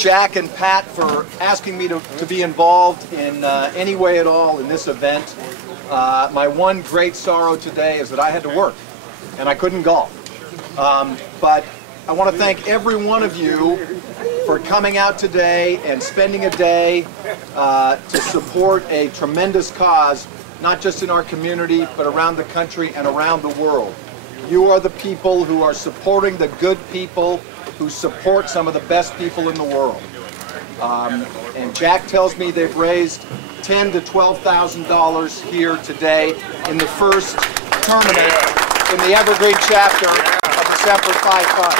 Jack and Pat for asking me to be involved in any way at all in this event. My one great sorrow today is that I had to work and I couldn't golf. But I want to thank every one of you for coming out today and spending a day to support a tremendous cause, not just in our community, but around the country and around the world. You are the people who are supporting the good people who support some of the best people in the world. And Jack tells me they've raised $10,000 to $12,000 here today in the first tournament in the Evergreen chapter of the Semper Fi Fund.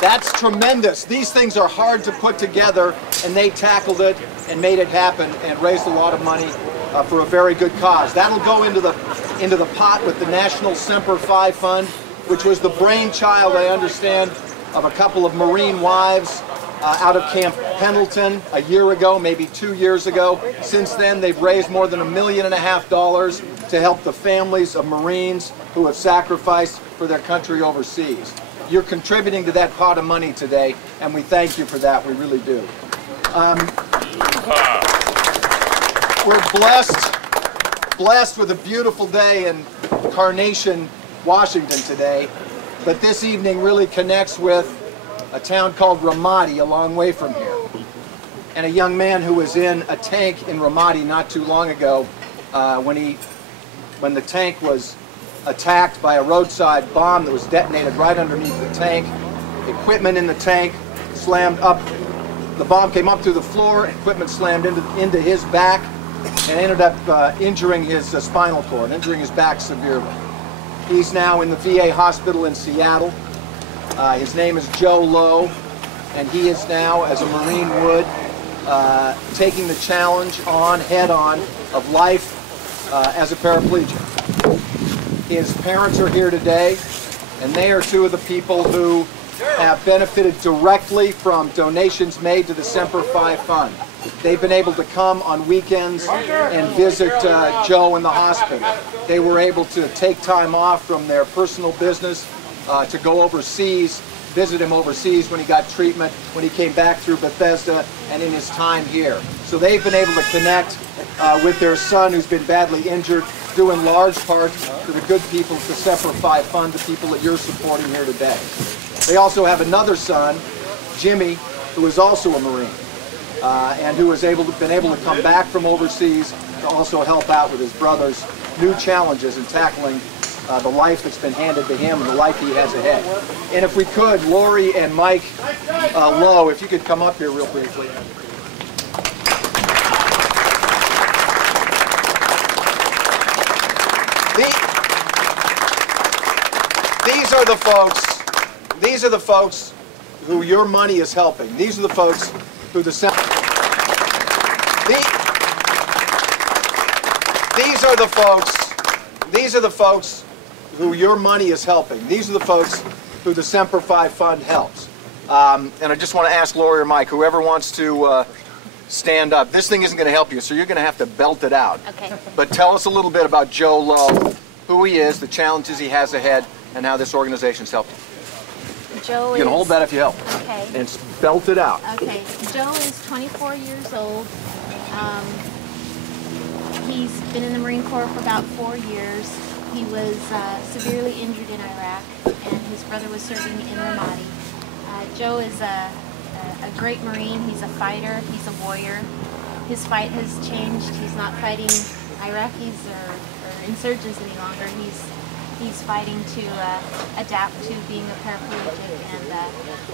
That's tremendous. These things are hard to put together, and they tackled it and made it happen and raised a lot of money for a very good cause. That'll go into the pot with the National Semper Fi Fund, which was the brainchild, I understand, of a couple of Marine wives out of Camp Pendleton a year ago, maybe 2 years ago. Since then, they've raised more than $1.5 million to help the families of Marines who have sacrificed for their country overseas. You're contributing to that pot of money today, and we thank you for that. We really do. We're blessed with a beautiful day in Carnation, Washington today, but this evening really connects with a town called Ramadi, a long way from here. And a young man who was in a tank in Ramadi not too long ago when the tank was attacked by a roadside bomb that was detonated right underneath the tank. Equipment in the tank slammed up, the bomb came up through the floor, equipment slammed into his back and ended up injuring his spinal cord, injuring his back severely. He's now in the VA hospital in Seattle. His name is Joe Lowe, and he is now, as a Marine would, taking the challenge head-on of life as a paraplegic. His parents are here today, and they are two of the people who have benefited directly from donations made to the Semper Fi Fund. They've been able to come on weekends and visit Joe in the hospital. They were able to take time off from their personal business to go overseas, visit him overseas when he got treatment, when he came back through Bethesda, and in his time here. So they've been able to connect with their son who's been badly injured, due in large part to the good people at the Semper Fi Fund, the people that you're supporting here today. They also have another son, Jimmy, who is also a Marine. And who has been able to come back from overseas to also help out with his brother's new challenges in tackling the life that's been handed to him and the life he has ahead. And if we could, Lori and Mike Lowe, if you could come up here real briefly. These are the folks who your money is helping. These are the folks who these are the folks who your money is helping. These are the folks who the Semper Fi Fund helps. And I just want to ask Lori or Mike, whoever wants to stand up. This thing isn't going to help you, so you're going to have to belt it out. Okay. But tell us a little bit about Joe Lowe, who he is, the challenges he has ahead, and how this organization's helped him. Joe you can hold that if you help. Okay. And belt it out. Okay. Joe is 24 years old. He's been in the Marine Corps for about 4 years. He was severely injured in Iraq, and his brother was serving in Ramadi. Joe is a great Marine. He's a fighter. He's a warrior. His fight has changed. He's not fighting Iraqis or insurgents any longer. He's fighting to adapt to being a paraplegic, and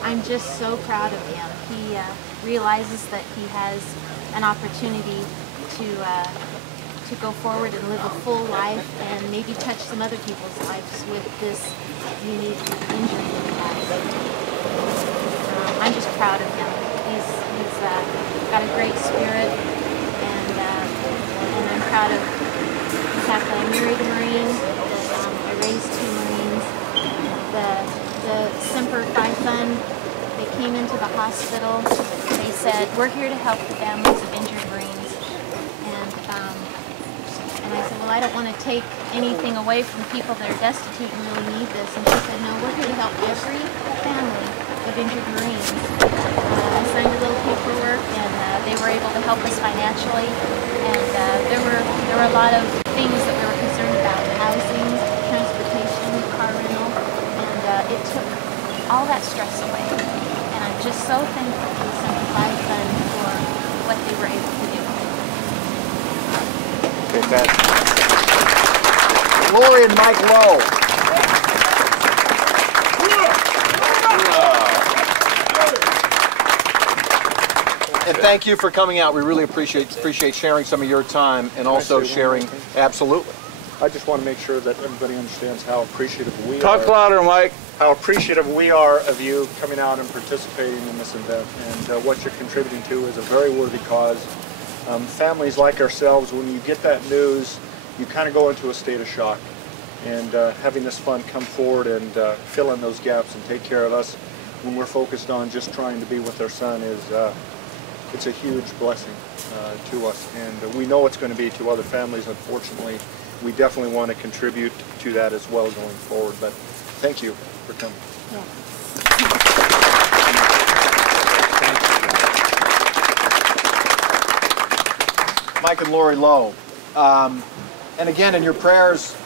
I'm just so proud of him. He realizes that he has an opportunity to go forward and live a full life and maybe touch some other people's lives with this unique injury that he has. I'm just proud of him. He's got a great spirit, and I'm proud of the fact that I married a Marine. I raised 2 Marines. The Semper Fi Fund, they came into the hospital. They said, we're here to help the families of injured Marines. And I said, well, I don't want to take anything away from people that are destitute and really need this. And she said, no, we're here to help every family of injured Marines. help us financially, and there were a lot of things that we were concerned about: housing, transportation, car rental, and it took all that stress away. And I'm just so thankful to the Simplify Fund for what they were able to do. Fantastic. Lori and Mike Lowe. And thank you for coming out. We really appreciate sharing some of your time and also sharing. Absolutely. I just want to make sure that everybody understands how appreciative we are. Talk louder, Mike. How appreciative we are of you coming out and participating in this event, and what you're contributing to is a very worthy cause. Families like ourselves, when you get that news, you kind of go into a state of shock. And having this fund come forward and fill in those gaps and take care of us when we're focused on just trying to be with our son is it's a huge blessing to us. And we know it's going to be to other families, unfortunately. We definitely want to contribute to that as well going forward. But thank you for coming. Mike and Lori Lowe. And again, in your prayers,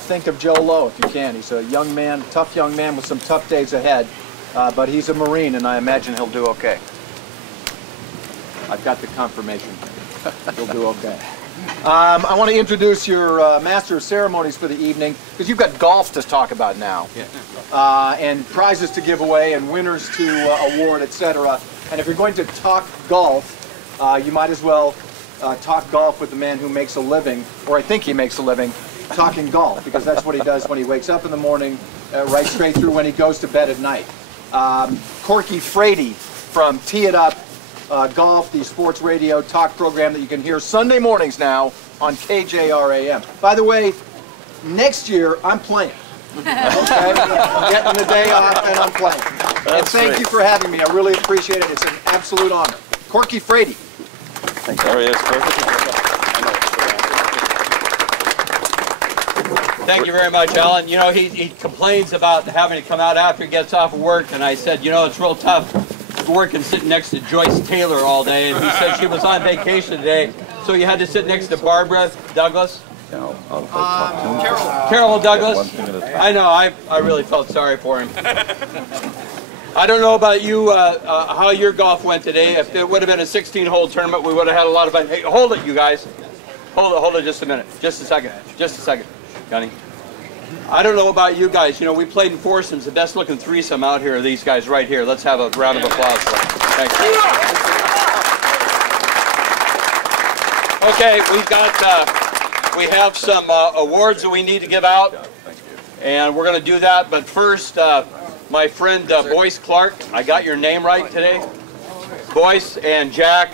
think of Joe Lowe if you can. He's a young man, tough young man with some tough days ahead, but he's a Marine, and I imagine he'll do okay. I've got the confirmation. He'll do okay. I want to introduce your Master of Ceremonies for the evening, because you've got golf to talk about now, and prizes to give away, and winners to award, etc. And if you're going to talk golf, you might as well talk golf with the man who makes a living, or I think he makes a living, talking golf, because that's what he does when he wakes up in the morning, right straight through when he goes to bed at night. Corky Frady from Tee It Up Golf, the sports radio talk program that you can hear Sunday mornings now on KJRAM. By the way, next year I'm playing. Okay? I'm getting the day off and I'm playing. And thank you for having me. I really appreciate it. It's an absolute honor. Corky Frady. Thanks. There he is, Corky. Thank you very much, Alan. You know, he complains about having to come out after he gets off of work, and I said, you know, it's real tough working sitting next to Joyce Taylor all day, and he said she was on vacation today, so you had to sit next to Barbara Douglas. Carol Douglas. I know, I really felt sorry for him. I don't know about you, how your golf went today. If it would have been a 16-hole tournament, we would have had a lot of fun. Hey, hold it, you guys. Hold it just a minute. Just a second. Just a second, Johnny. I don't know about you guys. You know, we played in foursomes. The best-looking threesome out here are these guys right here. Let's have a round of applause for them. Thank you. Okay, we have some awards that we need to give out, and we're going to do that. But first, my friend Boyce Clark, I got your name right today. Boyce and Jack,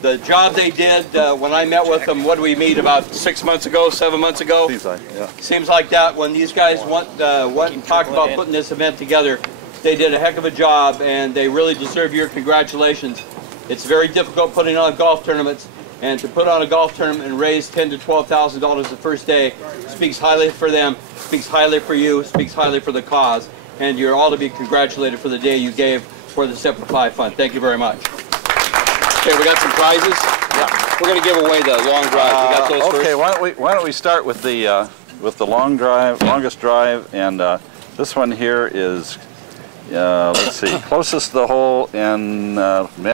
the job they did when I met with them, what did we meet, about 6 months ago, 7 months ago? Seems like, yeah. Seems like that. When these guys went and talked about putting this event together, they did a heck of a job, and they really deserve your congratulations. It's very difficult putting on golf tournaments, and to put on a golf tournament and raise $10,000 to $12,000 the first day speaks highly for them, speaks highly for you, speaks highly for the cause, and you're all to be congratulated for the day you gave for the Simplify Fund. Thank you very much. Okay, we got some prizes. Yeah, we're going to give away the long drive. We got those first. Okay, why don't we start with the long drive, longest drive, and this one here is let's see, closest to the hole in